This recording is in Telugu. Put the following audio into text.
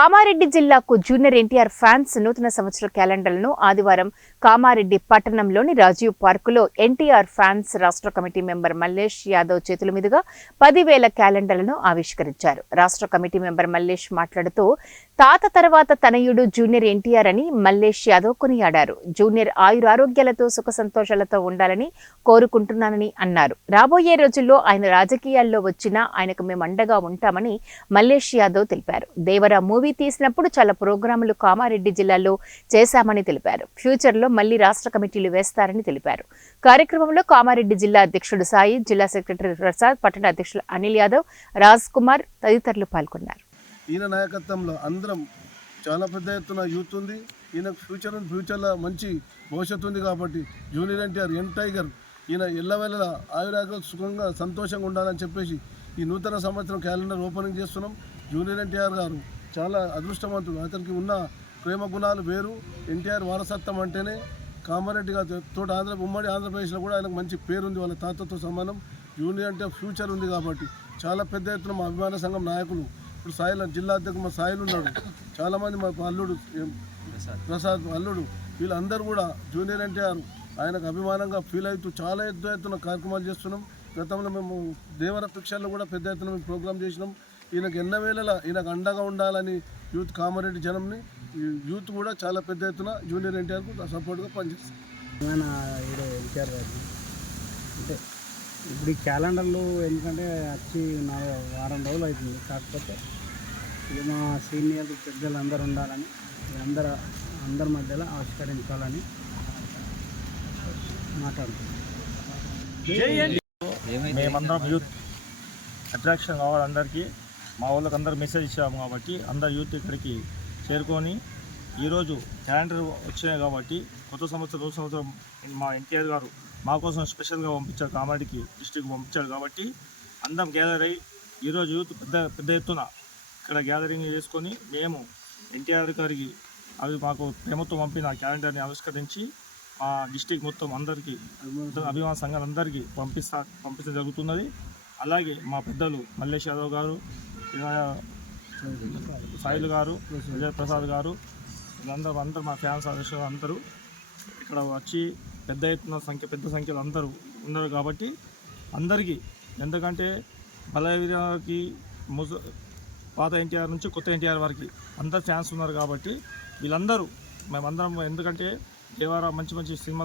కామారెడ్డి జిల్లాకు జూనియర్ ఎన్టీఆర్ ఫ్యాన్స్ నూతన సంవత్సర క్యాలెండర్లను ఆదివారం కామారెడ్డి పట్టణంలోని రాజీవ్ పార్కులో ఎన్టీఆర్ ఫ్యాన్స్ రాష్ట్ర కమిటీ మెంబర్ మల్లేష్ యాదవ్ చేతుల మీదుగా 10,000 క్యాలెండర్లను ఆవిష్కరించారు. రాష్ట్ర కమిటీ మెంబర్ మల్లేష్ మాట్లాడుతూ తాత తర్వాత తనయుడు జూనియర్ ఎన్టీఆర్ అని మల్లేష్ యాదవ్ కొనియాడారు. జూనియర్ ఆయురారోగ్యాలతో సుఖ సంతోషాలతో ఉండాలని కోరుకుంటున్నానని అన్నారు. రాబోయే రోజుల్లో ఆయన రాజకీయాల్లో వచ్చినా ఆయనకు మేము అండగా ఉంటామని మల్లేష్ యాదవ్ తెలిపారు. దేవరా మూవీ తీసినప్పుడు చాలా ప్రోగ్రాములు కామారెడ్డి జిల్లాలో చేశామని తెలిపారు. ఫ్యూచర్ లో మళ్లీ రాష్ట్ర కమిటీలు వేస్తారని తెలిపారు. కార్యక్రమంలో కామారెడ్డి జిల్లా అధ్యక్షుడు సాయి, జిల్లా సెక్రటరీ ప్రసాద్, పట్టణ అధ్యక్షులు అనిల్ యాదవ్, రాజ్ కుమార్ తదితరులు పాల్గొన్నారు. ఈయన నాయకత్వంలో అందరం చాలా పెద్ద ఎత్తున యూత్ ఉంది. ఈయన ఫ్యూచర్లో మంచి భవిష్యత్తు ఉంది కాబట్టి జూనియర్ ఎన్టీఆర్ యంగ్ టైగర్ ఈయన ఎల్లవేళలా ఆయురాగ్యం సుఖంగా సంతోషంగా ఉండాలని చెప్పేసి ఈ నూతన సంవత్సరం క్యాలెండర్ ఓపెనింగ్ చేస్తున్నాం. జూనియర్ ఎన్టీఆర్ గారు చాలా అదృష్టవంతుడు. అతనికి ఉన్న ప్రేమ గుణాలు వేరు. ఎన్టీఆర్ వారసత్వం అంటేనే కామారెడ్డి తోట ఉమ్మడి ఆంధ్రప్రదేశ్లో కూడా ఆయనకు మంచి పేరుంది. వాళ్ళ తాతతో సమానం. జూనియర్ అంటే ఫ్యూచర్ ఉంది కాబట్టి చాలా పెద్ద ఎత్తున మా అభిమాన సంఘం నాయకులు, ఇప్పుడు సాయిల జిల్లా అధ్యక్షుడు మా సాయిలు ఉన్నాడు, చాలామంది మా అల్లుడు ప్రసాద్ అల్లుడు, వీళ్ళందరూ కూడా జూనియర్ ఎన్టీఆర్ ఆయనకు అభిమానంగా ఫీల్ అవుతూ చాలా ఎత్తున కార్యక్రమాలు చేస్తున్నాం. గతంలో మేము దేవర పిక్చర్లో కూడా పెద్ద ఎత్తున మేము ప్రోగ్రామ్ చేసినాం. ఈయనకు ఎన్నవేళలా ఈయనకు అండగా ఉండాలని యూత్ కామారెడ్డి జనంని యూత్ కూడా చాలా పెద్ద ఎత్తున జూనియర్ ఎన్టీఆర్కు సపోర్ట్గా పనిచేస్తుంది. ఎన్టీఆర్ గారు అంటే ఇప్పుడు ఈ క్యాలెండర్లు ఎందుకంటే వచ్చి వారం రోజులు అవుతుంది. కాకపోతే ఇది మా సీనియర్ పెద్దలు అందరూ ఉండాలని అందరి మధ్యలో ఆవిష్కరించాలని మాట్లాడుతున్నాం. మేమందరం యూత్ అట్రాక్షన్ కావాలి. అందరికీ మా వాళ్ళకి అందరూ మెసేజ్ ఇచ్చాము కాబట్టి అందరు యూత్ ఇక్కడికి చేరుకొని ఈరోజు క్యాలెండర్ వచ్చినాయి కాబట్టి కొత్త సంవత్సరం మా ఎన్టీఆర్ గారు మా కోసం స్పెషల్గా పంపించారు, కామారెడ్డికి డిస్ట్రిక్ట్ పంపించారు కాబట్టి అందరం గ్యాదర్ అయ్యి ఈరోజు యూత్ పెద్ద ఎత్తున ఇక్కడ గ్యాదరింగ్ చేసుకొని మేము ఎన్టీఆర్ గారికి అవి మాకు ప్రేమతో పంపిన క్యాలెండర్ని ఆవిష్కరించి మా డిస్ట్రిక్ట్ మొత్తం అందరికీ అభిమాన సంఘాలందరికీ పంపించడం జరుగుతున్నది. అలాగే మా పెద్దలు మల్లేష్ యాదవ్ గారు, సాయిలు గారు, విజయ్ ప్రసాద్ గారు, వీళ్ళందరూ మా ఫ్యాన్స్ అధ్యక్షులు అందరూ ఇక్కడ వచ్చి పెద్ద సంఖ్యలో అందరూ ఉన్నారు కాబట్టి అందరికీ, ఎందుకంటే బలవీరాకి పాత ఎన్టీఆర్ నుంచి కొత్త ఎన్టీఆర్ వరకు అందరు ఫ్యాన్స్ ఉన్నారు కాబట్టి వీళ్ళందరూ మేమందరం, ఎందుకంటే దేవారా మంచి సినిమాలు